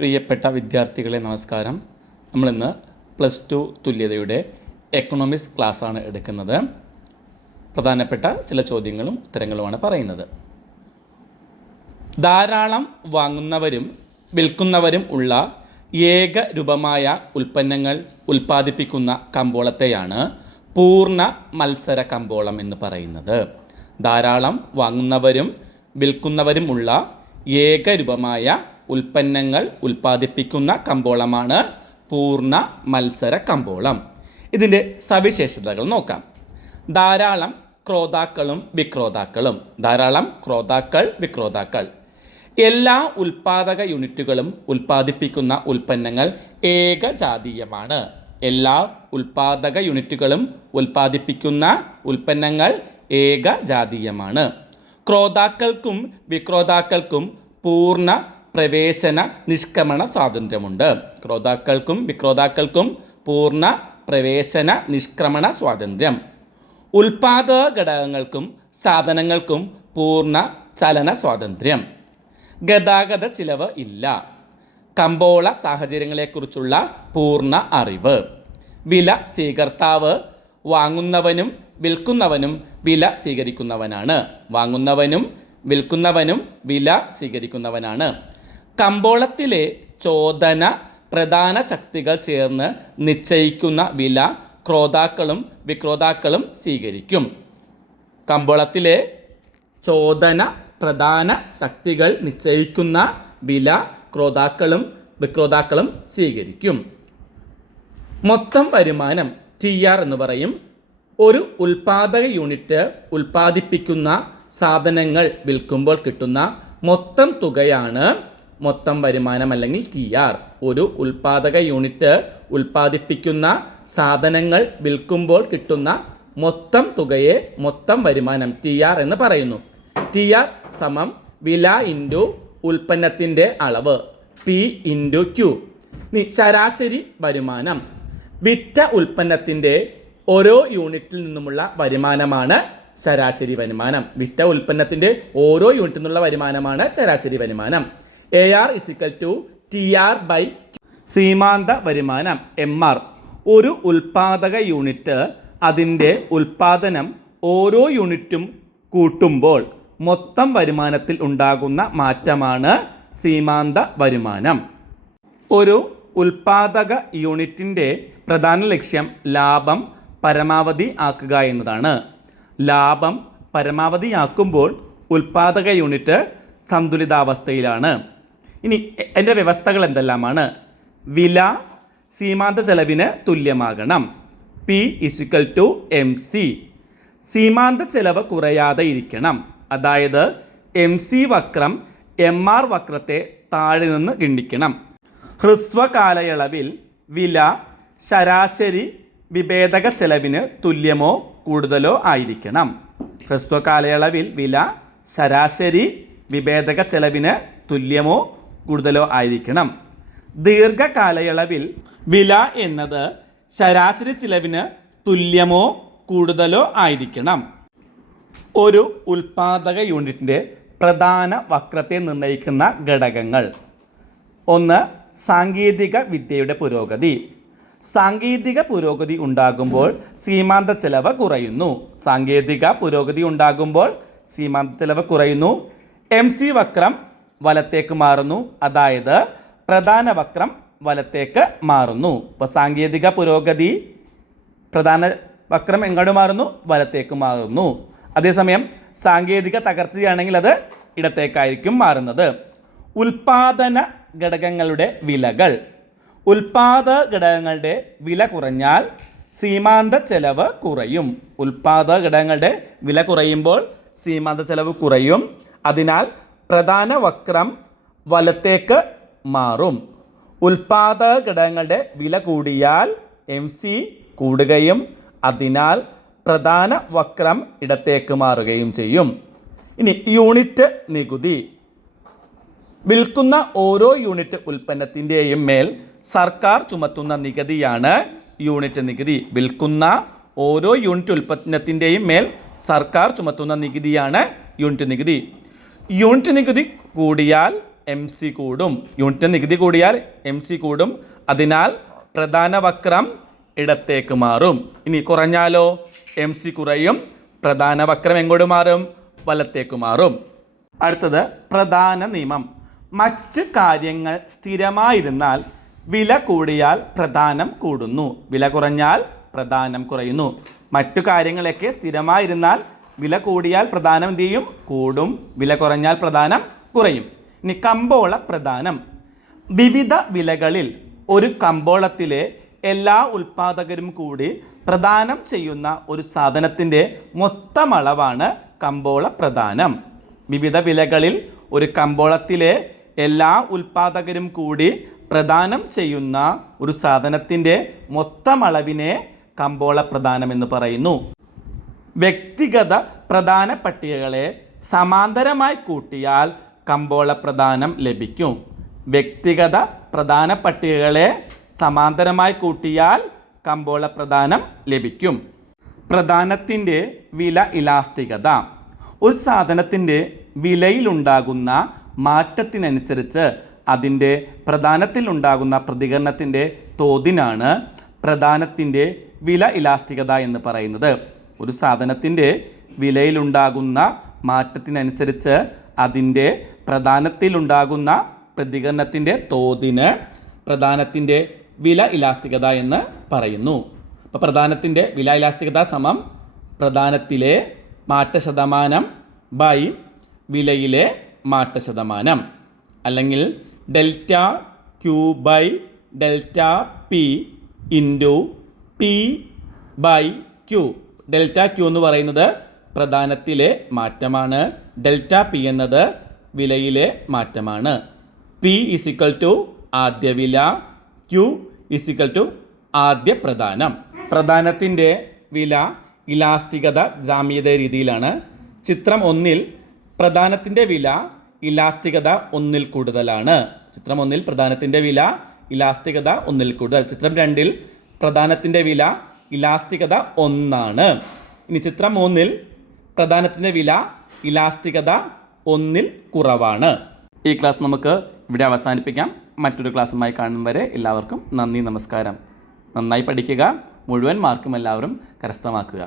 പ്രിയപ്പെട്ട വിദ്യാർത്ഥികളെ നമസ്കാരം. നമ്മളിന്ന് +2 തുല്യതയുടെ എക്കണോമിക്സ് ക്ലാസ്സാണ് എടുക്കുന്നത്. പ്രധാനപ്പെട്ട ചില ചോദ്യങ്ങളും ഉത്തരങ്ങളുമാണ് പറയുന്നത്. ധാരാളം വാങ്ങുന്നവരും വിൽക്കുന്നവരും ഉള്ള ഏകരൂപമായ ഉൽപ്പന്നങ്ങൾ ഉൽപ്പാദിപ്പിക്കുന്ന കമ്പോളത്തെയാണ് പൂർണ്ണ മത്സര കമ്പോളം എന്ന് പറയുന്നത്. ധാരാളം വാങ്ങുന്നവരും വിൽക്കുന്നവരും ഉള്ള ഏകരൂപമായ ഉൽപ്പന്നങ്ങൾ ഉൽപ്പാദിപ്പിക്കുന്ന കമ്പോളമാണ് പൂർണ്ണ മത്സര കമ്പോളം. ഇതിൻ്റെ സവിശേഷതകൾ നോക്കാം. ധാരാളം ക്രോതാക്കളും വിക്രോതാക്കളും. ധാരാളം വിക്രോതാക്കൾ. എല്ലാ ഉൽപ്പാദക യൂണിറ്റുകളും ഉൽപ്പാദിപ്പിക്കുന്ന ഉൽപ്പന്നങ്ങൾ ഏകജാതീയമാണ്. എല്ലാ ഉൽപ്പാദക യൂണിറ്റുകളും ഉൽപ്പാദിപ്പിക്കുന്ന ഉൽപ്പന്നങ്ങൾ ഏകജാതീയമാണ്. ക്രോതാക്കൾക്കും വിക്രോതാക്കൾക്കും പൂർണ്ണ പ്രവേശന നിഷ്ക്രമണ സ്വാതന്ത്ര്യമുണ്ട്. ക്രോതാക്കൾക്കും വിക്രോതാക്കൾക്കും പൂർണ്ണ പ്രവേശന നിഷ്ക്രമണ സ്വാതന്ത്ര്യം. ഉൽപ്പാദക ഘടകങ്ങൾക്കും സാധനങ്ങൾക്കും പൂർണ്ണ ചലന സ്വാതന്ത്ര്യം. ഗതാഗത ചിലവ് ഇല്ല. കമ്പോള സാഹചര്യങ്ങളെക്കുറിച്ചുള്ള പൂർണ്ണ അറിവ്. വില സ്വീകർത്താവ് വാങ്ങുന്നവനും വിൽക്കുന്നവനും വില സ്വീകരിക്കുന്നവനാണ്. വാങ്ങുന്നവനും വിൽക്കുന്നവനും വില സ്വീകരിക്കുന്നവനാണ്. കമ്പോളത്തിലെ ചോദന പ്രധാന ശക്തികൾ ചേർന്ന് നിശ്ചയിക്കുന്ന വില ക്രോതാക്കളും വിക്രോതാക്കളും സ്വീകരിക്കും. കമ്പോളത്തിലെ ചോദന പ്രധാന ശക്തികൾ നിശ്ചയിക്കുന്ന വില ക്രോതാക്കളും വിക്രോതാക്കളും സ്വീകരിക്കും. മൊത്തം വരുമാനം TR എന്ന് പറയും. ഒരു ഉൽപ്പാദക യൂണിറ്റ് ഉൽപ്പാദിപ്പിക്കുന്ന സാധനങ്ങൾ വിൽക്കുമ്പോൾ കിട്ടുന്ന മൊത്തം തുകയാണ് മൊത്തം വരുമാനം അല്ലെങ്കിൽ TR. ഒരു ഉൽപ്പാദക യൂണിറ്റ് ഉൽപ്പാദിപ്പിക്കുന്ന സാധനങ്ങൾ വിൽക്കുമ്പോൾ കിട്ടുന്ന മൊത്തം തുകയെ മൊത്തം വരുമാനം TR എന്ന് പറയുന്നു. TR സമം വില ഇൻറ്റു ഉൽപ്പന്നത്തിൻ്റെ അളവ് P ഇൻറ്റു Q. ശരാശരി വരുമാനം വിറ്റ ഉൽപ്പന്നത്തിൻ്റെ ഓരോ യൂണിറ്റിൽ നിന്നുമുള്ള വരുമാനമാണ് ശരാശരി വരുമാനം. വിറ്റ ഉൽപ്പന്നത്തിൻ്റെ ഓരോ യൂണിറ്റിൽ നിന്നുള്ള വരുമാനമാണ് ശരാശരി വരുമാനം. AR = TR/Q. സീമാന്ത വരുമാനം MR. ഒരു ഉൽപ്പാദക യൂണിറ്റ് അതിൻ്റെ ഉൽപ്പാദനം ഓരോ യൂണിറ്റും കൂട്ടുമ്പോൾ മൊത്തം വരുമാനത്തിൽ ഉണ്ടാകുന്ന മാറ്റമാണ് സീമാന്ത വരുമാനം. ഒരു ഉൽപ്പാദക യൂണിറ്റിൻ്റെ പ്രധാന ലക്ഷ്യം ലാഭം പരമാവധി ആക്കുക എന്നതാണ്. ലാഭം പരമാവധിയാക്കുമ്പോൾ ഉൽപ്പാദക യൂണിറ്റ് സന്തുലിതാവസ്ഥയിലാണ്. ഇനി എൻ്റെ വ്യവസ്ഥകൾ എന്തെല്ലാമാണ്? വില സീമാന്ത ചെലവിന് തുല്യമാകണം. P = MC. സീമാന്ത ചെലവ് കുറയാതെ ഇരിക്കണം. അതായത് MC വക്രം MR വക്രത്തെ താഴെ നിന്ന് ഗണ്ണിക്കണം. ഹ്രസ്വ കാലയളവിൽ വില ശരാശരി വിഭേദക ചെലവിന് തുല്യമോ കൂടുതലോ ആയിരിക്കണം. ഹ്രസ്വ കാലയളവിൽ വില ശരാശരി വിഭേദക ചെലവിന് തുല്യമോ കൂടുതലോ ആയിരിക്കണം. ദീർഘകാലയളവിൽ വില എന്നത് ശരാശരി ചിലവിന് തുല്യമോ കൂടുതലോ ആയിരിക്കണം. ഒരു ഉൽപ്പാദക യൂണിറ്റിൻ്റെ പ്രധാന വക്രത്തെ നിർണ്ണയിക്കുന്ന ഘടകങ്ങൾ. 1. സാങ്കേതിക വിദ്യയുടെ പുരോഗതി. സാങ്കേതിക പുരോഗതി ഉണ്ടാകുമ്പോൾ സീമാന്ത ചെലവ് കുറയുന്നു. സാങ്കേതിക പുരോഗതി ഉണ്ടാകുമ്പോൾ സീമാന്ത ചെലവ് കുറയുന്നു. MC വക്രം വലത്തേക്ക് മാറുന്നു. അതായത് പ്രധാന വക്രം വലത്തേക്ക് മാറുന്നു. ഇപ്പോൾ സാങ്കേതിക പുരോഗതി പ്രധാന വക്രം എങ്ങോട്ട് മാറുന്നു? വലത്തേക്ക് മാറുന്നു. അതേസമയം സാങ്കേതിക തകർച്ചയാണെങ്കിൽ അത് ഇടത്തേക്കായിരിക്കും മാറുന്നത്. ഉൽപാദന ഘടകങ്ങളുടെ വിലകൾ. ഉൽപാദക ഘടകങ്ങളുടെ വില കുറഞ്ഞാൽ സീമാന്ത ചെലവ് കുറയും. ഉൽപാദക ഘടകങ്ങളുടെ വില കുറയുമ്പോൾ സീമാന്ത ചെലവ് കുറയും. അതിനാൽ പ്രധാന വക്രം വലത്തേക്ക് മാറും. ഉൽപാദക ഘടകങ്ങളുടെ വില കൂടിയാൽ MC കൂടുകയും അതിനാൽ പ്രധാന വക്രം ഇടത്തേക്ക് മാറുകയും ചെയ്യും. ഇനി യൂണിറ്റ് നികുതി. വിൽക്കുന്ന ഓരോ യൂണിറ്റ് ഉൽപ്പന്നത്തിൻ്റെയും മേൽ സർക്കാർ ചുമത്തുന്ന നികുതിയാണ് യൂണിറ്റ് നികുതി. വിൽക്കുന്ന ഓരോ യൂണിറ്റ് ഉൽപ്പന്നത്തിൻ്റെയും മേൽ സർക്കാർ ചുമത്തുന്ന നികുതിയാണ് യൂണിറ്റ് നികുതി. യൂണിറ്റ് നികുതി കൂടിയാൽ MC കൂടും. യൂണിറ്റ് നികുതി കൂടിയാൽ MC കൂടും. അതിനാൽ പ്രധാന വക്രം ഇടത്തേക്ക് മാറും. ഇനി കുറഞ്ഞാലോ MC കുറയും. പ്രധാന വക്രം എങ്ങോട്ട് മാറും? വലത്തേക്ക് മാറും. അടുത്തത് പ്രധാന നിയമം. മറ്റ് കാര്യങ്ങൾ സ്ഥിരമായിരുന്നാൽ വില കൂടിയാൽ പ്രധാനം കൂടുന്നു, വില കുറഞ്ഞാൽ പ്രധാനം കുറയുന്നു. മറ്റു കാര്യങ്ങളൊക്കെ സ്ഥിരമായിരുന്നാൽ വില കൂടിയാൽ പ്രധാനം എന്ത് ചെയ്യും? കൂടും. വില കുറഞ്ഞാൽ പ്രധാനം കുറയും. ഇനി കമ്പോള പ്രധാനം. വിവിധ വിലകളിൽ ഒരു കമ്പോളത്തിലെ എല്ലാ ഉൽപ്പാദകരും കൂടി പ്രദാനം ചെയ്യുന്ന ഒരു സാധനത്തിൻ്റെ മൊത്തം അളവാണ് കമ്പോള പ്രധാനം. വിവിധ വിലകളിൽ ഒരു കമ്പോളത്തിലെ എല്ലാ ഉൽപ്പാദകരും കൂടി പ്രദാനം ചെയ്യുന്ന ഒരു സാധനത്തിൻ്റെ മൊത്തം അളവിനെ കമ്പോള പ്രധാനം എന്ന് പറയുന്നു. വ്യക്തിഗത പ്രധാന പട്ടികകളെ സമാന്തരമായി കൂട്ടിയാൽ കമ്പോള പ്രധാനം ലഭിക്കും. വ്യക്തിഗത പ്രധാന പട്ടികകളെ സമാന്തരമായി കൂട്ടിയാൽ കമ്പോള പ്രധാനം ലഭിക്കും. പ്രധാനത്തിൻ്റെ വില ഇലാസ്തികത. ഒരു സാധനത്തിൻ്റെ വിലയിലുണ്ടാകുന്ന മാറ്റത്തിനനുസരിച്ച് അതിൻ്റെ പ്രധാനത്തിലുണ്ടാകുന്ന പ്രതികരണത്തിൻ്റെ തോതിനാണ് പ്രധാനത്തിൻ്റെ വില ഇലാസ്തികത എന്ന് പറയുന്നത്. ഒരു സാധനത്തിൻ്റെ വിലയിലുണ്ടാകുന്ന മാറ്റത്തിനനുസരിച്ച് അതിൻ്റെ പ്രധാനത്തിലുണ്ടാകുന്ന പ്രതികരണത്തിൻ്റെ തോതിന് പ്രധാനത്തിൻ്റെ വില ഇലാസ്തികത എന്ന് പറയുന്നു. അപ്പോൾ പ്രധാനത്തിൻ്റെ വില ഇലാസ്തികത സമം പ്രധാനത്തിലെ മാറ്റശതമാനം ബൈ വിലയിലെ മാറ്റശതമാനം, അല്ലെങ്കിൽ delta Q by delta P into P by Q. Delta Q എന്ന് പറയുന്നത് പ്രധാനത്തിലെ മാറ്റമാണ്. ഡെൽറ്റ പി എന്നത് വിലയിലെ മാറ്റമാണ്. പി ഈക്വൽ ടു ആദ്യ വില, ക്യൂ ഈക്വൽ ടു ആദ്യ പ്രധാനം. പ്രധാനത്തിൻ്റെ വില ഇലാസ്തികത ജാമീത രീതിയിലാണ്. ചിത്രം 1 പ്രധാനത്തിൻ്റെ വില ഇലാസ്തികത 1 കൂടുതലാണ്. ചിത്രം 1 പ്രധാനത്തിൻ്റെ വില ഇലാസ്തികത 1 കൂടുതൽ. ചിത്രം 2 പ്രധാനത്തിൻ്റെ വില ഇലാസ്തികത 1 ഇനി ചിത്രം 3 പ്രധാനത്തിൻ്റെ വില ഇലാസ്തികത 1 കുറവാണ്. ഈ ക്ലാസ് നമുക്ക് ഇവിടെ അവസാനിപ്പിക്കാം. മറ്റൊരു ക്ലാസ്സുമായി കാണും വരെ എല്ലാവർക്കും നന്ദി, നമസ്കാരം. നന്നായി പഠിക്കുക. മുഴുവൻ മാർക്കും എല്ലാവരും കരസ്ഥമാക്കുക.